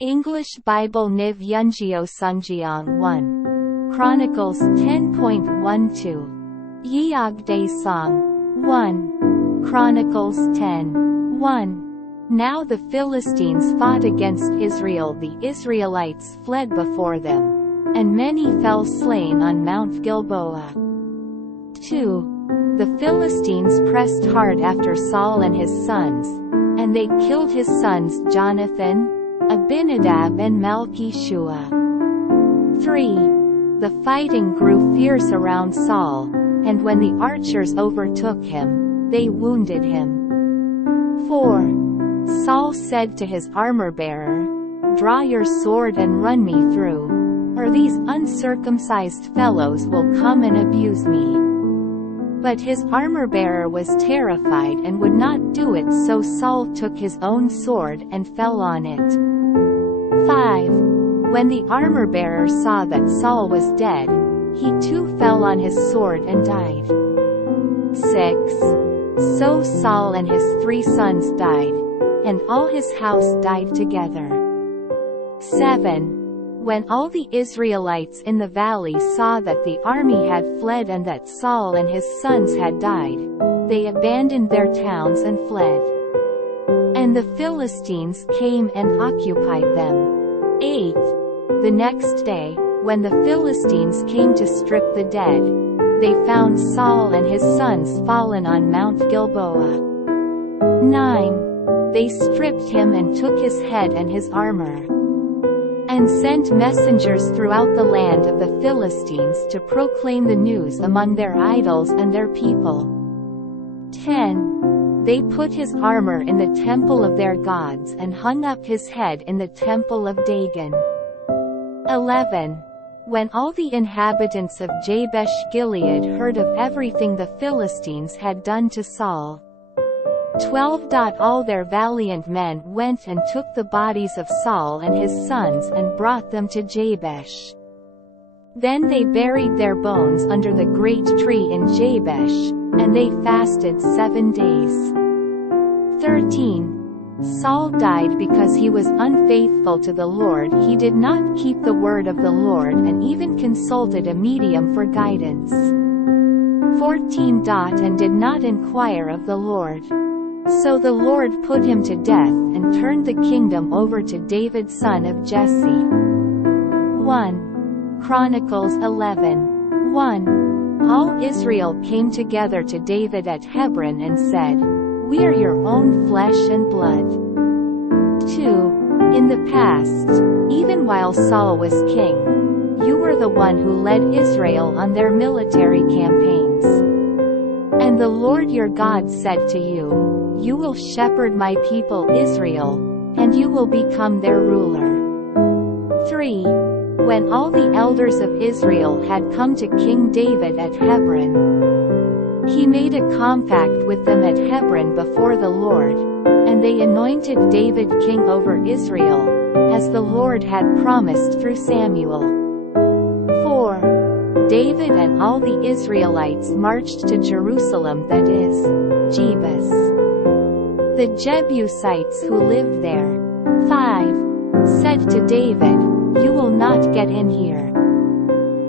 English Bible NIV 영어성경 1. Chronicles 10.12. Yeogdae Song 1. Chronicles 10:1. Now the Philistines fought against Israel. The Israelites fled before them, and many fell slain on Mount Gilboa. 2. The Philistines pressed hard after Saul and his sons, and they killed his sons Jonathan, Abinadab and Malchishua. 3. The fighting grew fierce around Saul, and when the archers overtook him, they wounded him. 4. Saul said to his armor-bearer, "Draw your sword and run me through, or these uncircumcised fellows will come and abuse me." But his armor-bearer was terrified and would not do it, so Saul took his own sword and fell on it. 5. When the armor-bearer saw that Saul was dead, he too fell on his sword and died. 6. So Saul and his 3 sons died, and all his house died together. 7. When all the Israelites in the valley saw that the army had fled and that Saul and his sons had died, they abandoned their towns and fled. And the Philistines came and occupied them. 8. The next day, when the Philistines came to strip the dead, they found Saul and his sons fallen on Mount Gilboa. 9. They stripped him and took his head and his armor, and sent messengers throughout the land of the Philistines to proclaim the news among their idols and their people. 10. They put his armor in the temple of their gods and hung up his head in the temple of Dagon. 11. When all the inhabitants of Jabesh Gilead heard of everything the Philistines had done to Saul, 12. All their valiant men went and took the bodies of Saul and his sons and brought them to Jabesh. Then they buried their bones under the great tree in Jabesh, and they fasted 7 days. 13. Saul died because he was unfaithful to the Lord. He did not keep the word of the Lord and even consulted a medium for guidance. 14. And did not inquire of the Lord. So the Lord put him to death and turned the kingdom over to David son of Jesse. 1. Chronicles 11:1. All Israel came together to David at Hebron and said, "We are your own flesh and blood." 2. In the past, even while Saul was king, you were the one who led Israel on their military campaigns. And the Lord your God said to you, "You will shepherd my people Israel, and you will become their ruler." 3. When all the elders of Israel had come to King David at Hebron, he made a compact with them at Hebron before the Lord, and they anointed David king over Israel, as the Lord had promised through Samuel. 4. David and all the Israelites marched to Jerusalem, that is, Jebus. The Jebusites who lived there, 5, said to David, "You will not get in here."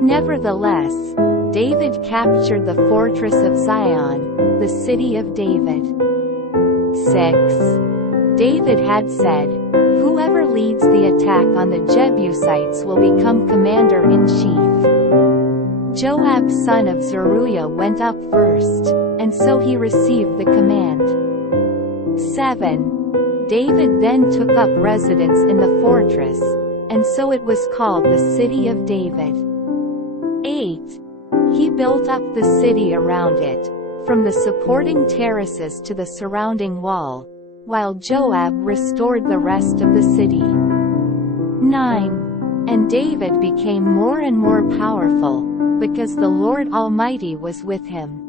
Nevertheless, David captured the fortress of Zion, the city of David. 6. David had said, "Whoever leads the attack on the Jebusites will become commander-in-chief." Joab son of Zeruiah went up first, and so he received the command. 7. David then took up residence in the fortress, and so it was called the City of David. 8. He built up the city around it, from the supporting terraces to the surrounding wall, while Joab restored the rest of the city. 9. And David became more and more powerful, because the Lord Almighty was with him.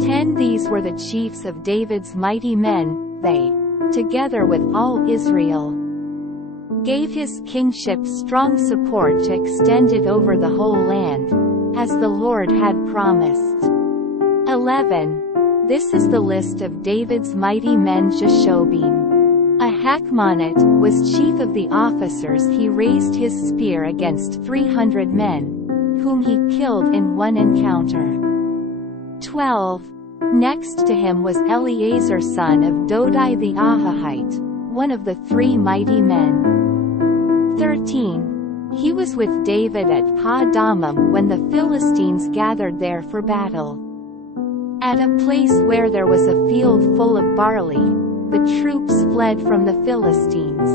10. These were the chiefs of David's mighty men. They, together with all Israel, gave his kingship strong support to extend it over the whole land, as the Lord had promised. 11. This is the list of David's mighty men: Jashobim, Hachmonite was chief of the officers. He raised his spear against 300 men, whom he killed in one encounter. 12. Next to him was Eleazar son of Dodai the Ahahite, one of the 3 mighty men. 13. He was with David at Pa-Damim when the Philistines gathered there for battle. At a place where there was a field full of barley, the troops fled from the Philistines.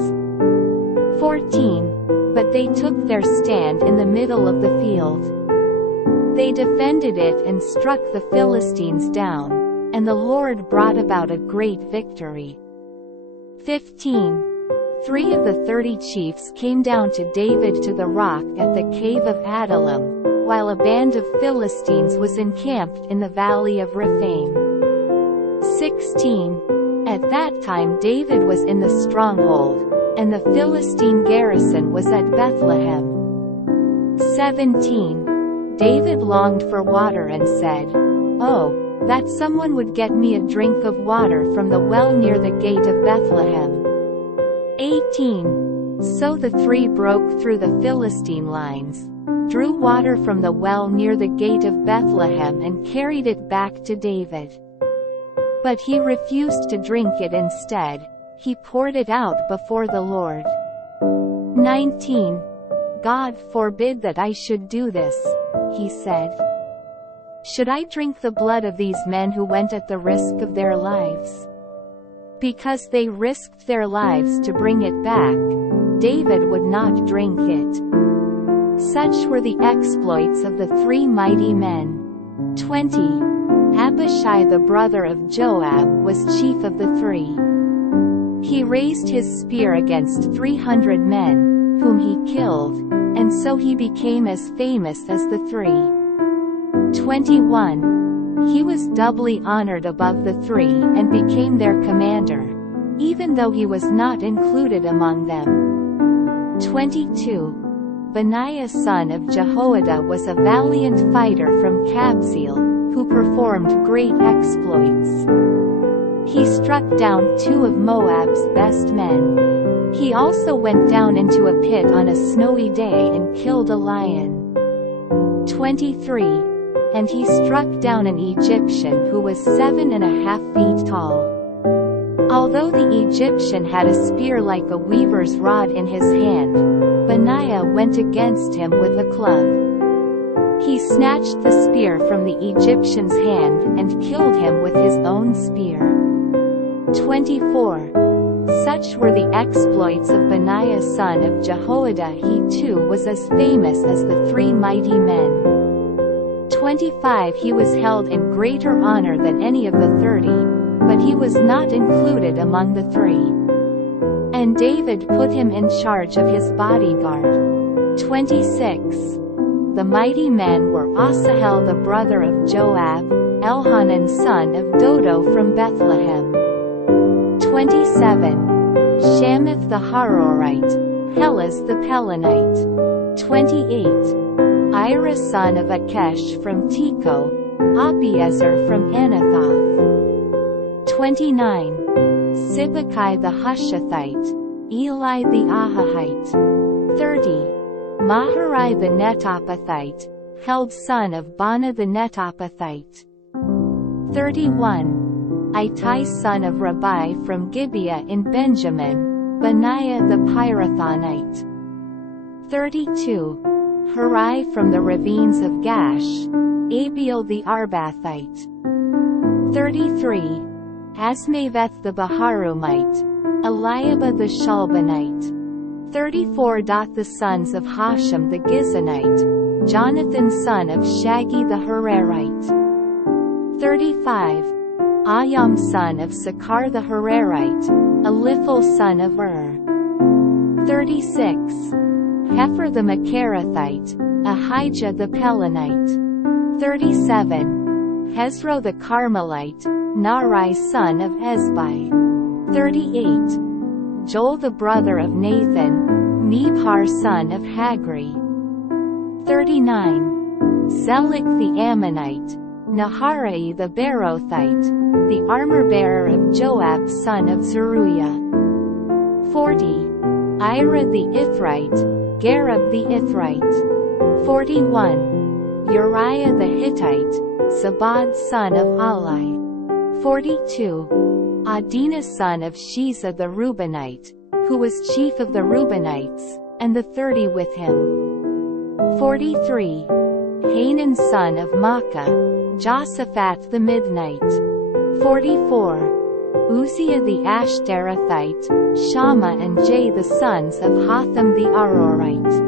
14. But they took their stand in the middle of the field. They defended it and struck the Philistines down, and the Lord brought about a great victory. 15. 3 of the 30 chiefs came down to David to the rock at the cave of Adullam, while a band of Philistines was encamped in the valley of Rephaim. 16. At that time David was in the stronghold, and the Philistine garrison was at Bethlehem. 17. David longed for water and said, "Oh, that someone would get me a drink of water from the well near the gate of Bethlehem." 18. So the 3 broke through the Philistine lines, drew water from the well near the gate of Bethlehem and carried it back to David. But he refused to drink it. Instead, he poured it out before the Lord. 19. God forbid that I should do this, he said. Should I drink the blood of these men who went at the risk of their lives? Because they risked their lives to bring it back, David would not drink it. Such were the exploits of the 3 mighty men. 20. Abishai the brother of Joab was chief of the 3. He raised his spear against 300 men, whom he killed, and so he became as famous as the 3. 21. He was doubly honored above the 3 and became their commander, even though he was not included among them. 22. Benaiah son of Jehoiada was a valiant fighter from Kabzeel, who performed great exploits. He struck down 2 of Moab's best men. He also went down into a pit on a snowy day and killed a lion. 23. And he struck down an Egyptian who was 7.5 feet tall. Although the Egyptian had a spear like a weaver's rod in his hand, Benaiah went against him with a club. He snatched the spear from the Egyptian's hand and killed him with his own spear. 24. Such were the exploits of Benaiah son of Jehoiada. He too was as famous as the 3 mighty men. 25. He was held in greater honor than any of the 30, but he was not included among the 3. And David put him in charge of his bodyguard. 26. The mighty men were Asahel the brother of Joab, Elhanan son of Dodo from Bethlehem. 27. Shamath the Harorite, Helaz the Pelonite. 28. Ira son of Akesh from Tekoa, Abiezer from Anathoth. 29. Sibbecai the Hushathite, Eli the Ahahite. 30. Maharai the Netophathite, Held son of Bana the Netophathite. 31. Ittai son of Rabbi from Gibeah in Benjamin, Benaiah the Pirathonite. 32. Hurai from the ravines of Gash, Abiel the Arbathite. 33. Asmaveth the Baharumite, Eliabah the Shulbanite. 34. The sons of Hashem the Gizonite, Jonathan son of Shaggy the Hararite. 35. Ayam son of Sakar the Hararite, Eliphel son of Ur. 36. Hefer the Macharathite, Ahijah the Pelonite. 37. Hezro the Carmelite, Nari son of Ezbai. 38. Joel the brother of Nathan, Mibhar son of Hagri. 39. Zelek the Ammonite, Naharai the Berothite, the armor-bearer of Joab son of Zeruiah. 40. Ira the Ithrite, Gareb the Ithrite. 41. Uriah the Hittite, Zabad son of Ali. 42. Adinah son of Shiza the Reubenite, who was chief of the Reubenites, and the 30 with him. 43. Hanan son of Makkah, Josaphat the Midnite. 44. Uzziah the Ashterathite, Shammah and Jay the sons of Hotham the Arorite.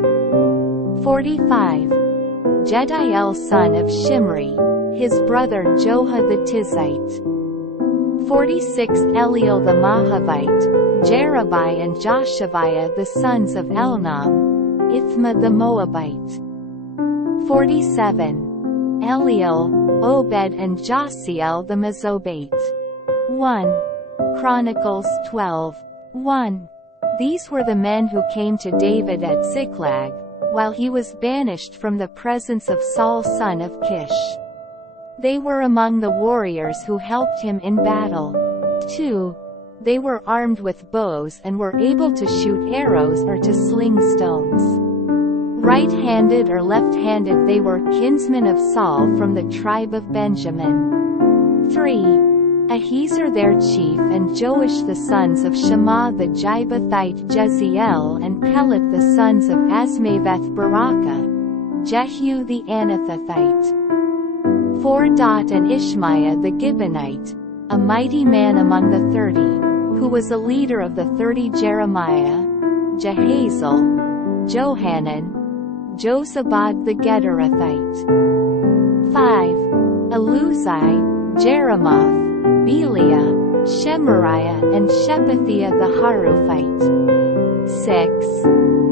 45. Jediel son of Shimri, his brother Joha the Tizite. 46. Eliel the Mahavite, Jerubai and Joshaviah the sons of Elnam, Ithma the Moabite. 47. Eliel, Obed and Josiel the Mezobate. 1. Chronicles 12:1. These were the men who came to David at Ziklag, while he was banished from the presence of Saul son of Kish. They were among the warriors who helped him in battle. 2. They were armed with bows and were able to shoot arrows or to sling stones. Right-handed or left-handed, they were kinsmen of Saul from the tribe of Benjamin. 3. Ahiezer their chief and Joash the sons of Shammah the Gibeathite, Jeziel and Pelet the sons of Asmaveth Barakah, Jehu the Anathothite. 4. And Ishmaiah the Gibeonite, a mighty man among the 30, who was a leader of the 30, Jeremiah, Jehazel, Johanan, Jozabad the Gederathite. 5. Eluzai, Jeremoth, Beliah, Shemariah and Shephatiah the Haruphite. 6.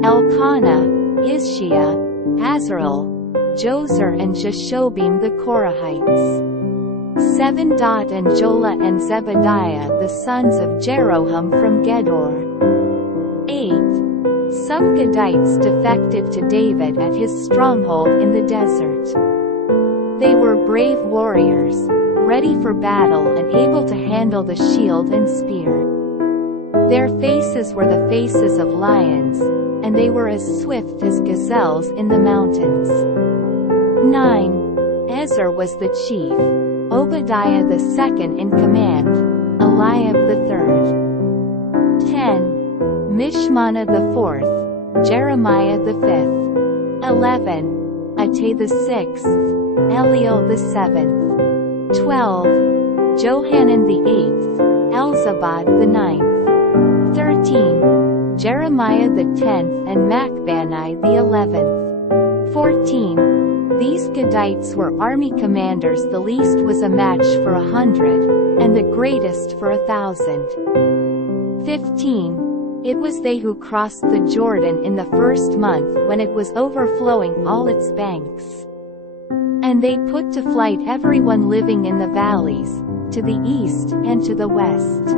Elkanah, Ishiah, Azrael, Jozer and Jeshobim the Korahites. 7. And Jola and Zebediah the sons of Jeroham from Gedor. 8. Some Gadites defected to David at his stronghold in the desert. They were brave warriors, ready for battle and able to handle the shield and spear. Their faces were the faces of lions, and they were as swift as gazelles in the mountains. 9. Ezer was the chief, Obadiah the second in command, Eliab the third. 10. Mishmannah the fourth, Jeremiah the fifth. 11. Attai the sixth, Eliel the seventh. 12. Johanan the eighth, Elzabad the ninth. 13. Jeremiah the 10th and Macbanai the 11th. 14. These Gadites were army commanders. The least was a match for 100, and the greatest for 1,000. 15. It was they who crossed the Jordan in the first month when it was overflowing all its banks. And they put to flight everyone living in the valleys, to the east and to the west.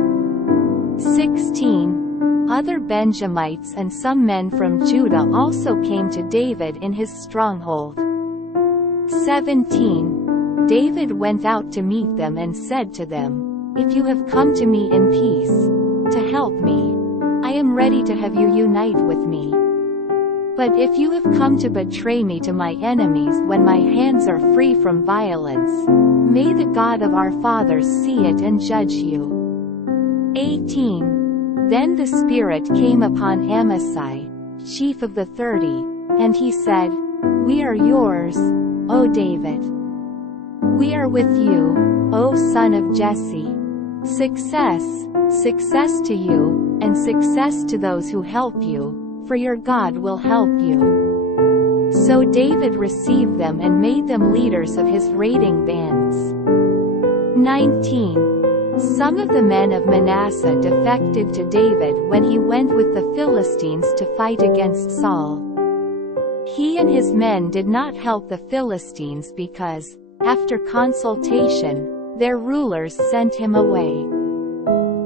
16. Other Benjamites and some men from Judah also came to David in his stronghold. 17. David went out to meet them and said to them, "If you have come to me in peace, to help me, I am ready to have you unite with me. But if you have come to betray me to my enemies when my hands are free from violence, may the God of our fathers see it and judge you." 18. Then the Spirit came upon Amasai, chief of the 30, and he said, "We are yours, O David. We are with you, O son of Jesse. Success, success to you, and success to those who help you, for your God will help you." So David received them and made them leaders of his raiding bands. 19. Some of the men of Manasseh defected to David when he went with the Philistines to fight against Saul. He and his men did not help the Philistines because, after consultation, their rulers sent him away.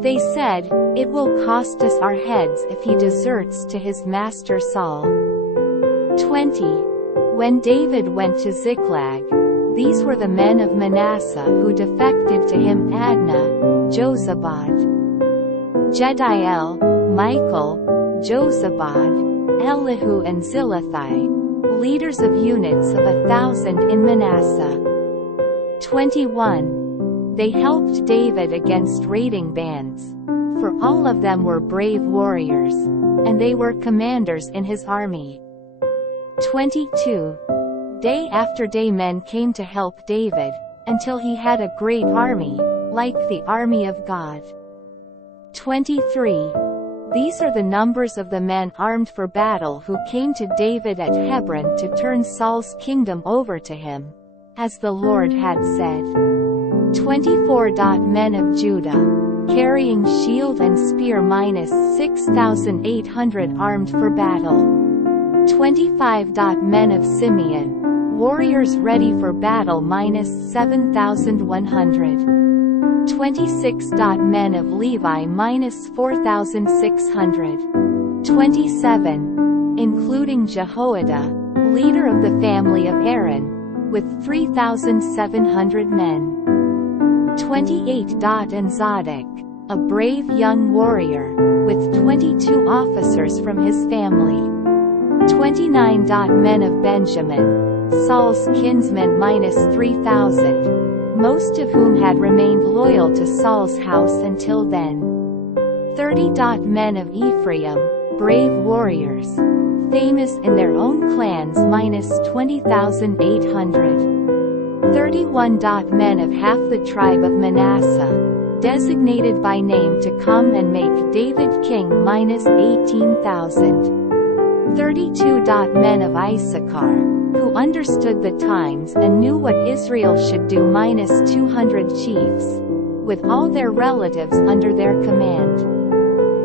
They said, "It will cost us our heads if he deserts to his master Saul." 20. When David went to Ziklag, these were the men of Manasseh who defected to him: Adnah, Jozabad, Jediel, Michael, Jozabad, Elihu and Zilithai, leaders of units of 1,000 in Manasseh. 21. They helped David against raiding bands, for all of them were brave warriors, and they were commanders in his army. 22. Day after day men came to help David, until he had a great army, like the army of God. 23. These are the numbers of the men armed for battle who came to David at Hebron to turn Saul's kingdom over to him, as the Lord had said. 24. Men of Judah, carrying shield and spear minus 6,800 armed for battle. 25. Men of Simeon, warriors ready for battle minus 7,100. 26. Men of Levi minus 4,600. 27. Including Jehoiada, leader of the family of Aaron, with 3,700 men. 28. And Zadok, a brave young warrior, with 22 officers from his family. 29. Men of Benjamin, Saul's kinsmen minus 3,000, most of whom had remained loyal to Saul's house until then. 30. Men of Ephraim, brave warriors, famous in their own clans minus 20,800. 31. Men of half the tribe of Manasseh, designated by name to come and make David king minus 18,000. 32. Men of Issachar, who understood the times and knew what Israel should do minus 200 chiefs, with all their relatives under their command.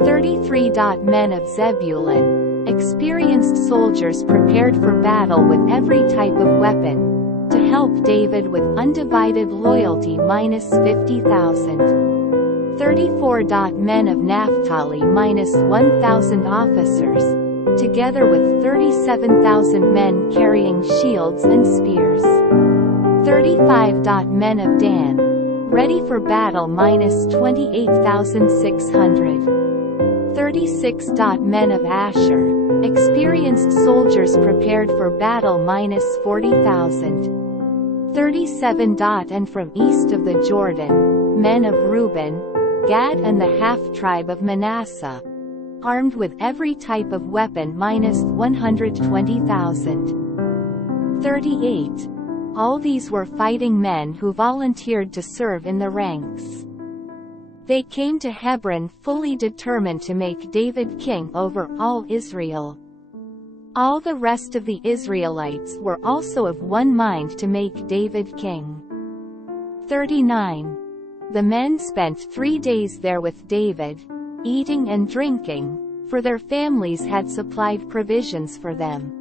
33. Men of Zebulun, experienced soldiers prepared for battle with every type of weapon, to help David with undivided loyalty minus 50,000. 34. Men of Naphtali minus 1,000 officers, together with 37,000 men carrying shields and spears. 35. Men of Dan, ready for battle minus 28,600. 36. Men of Asher, experienced soldiers prepared for battle minus 40,000. 37. And from east of the Jordan, men of Reuben, Gad and the half-tribe of Manasseh, armed with every type of weapon minus 120,000. 38. All these were fighting men who volunteered to serve in the ranks. They came to Hebron fully determined to make David king over all Israel. All the rest of the Israelites were also of one mind to make David king. 39. The men spent 3 days there with David, eating and drinking, for their families had supplied provisions for them.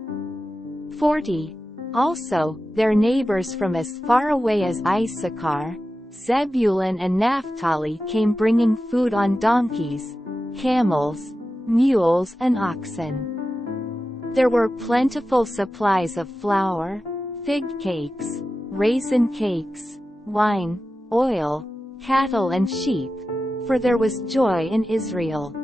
40. Also, their neighbors from as far away as Issachar, Zebulun and Naphtali came bringing food on donkeys, camels, mules and oxen. There were plentiful supplies of flour, fig cakes, raisin cakes, wine, oil, cattle and sheep, for there was joy in Israel.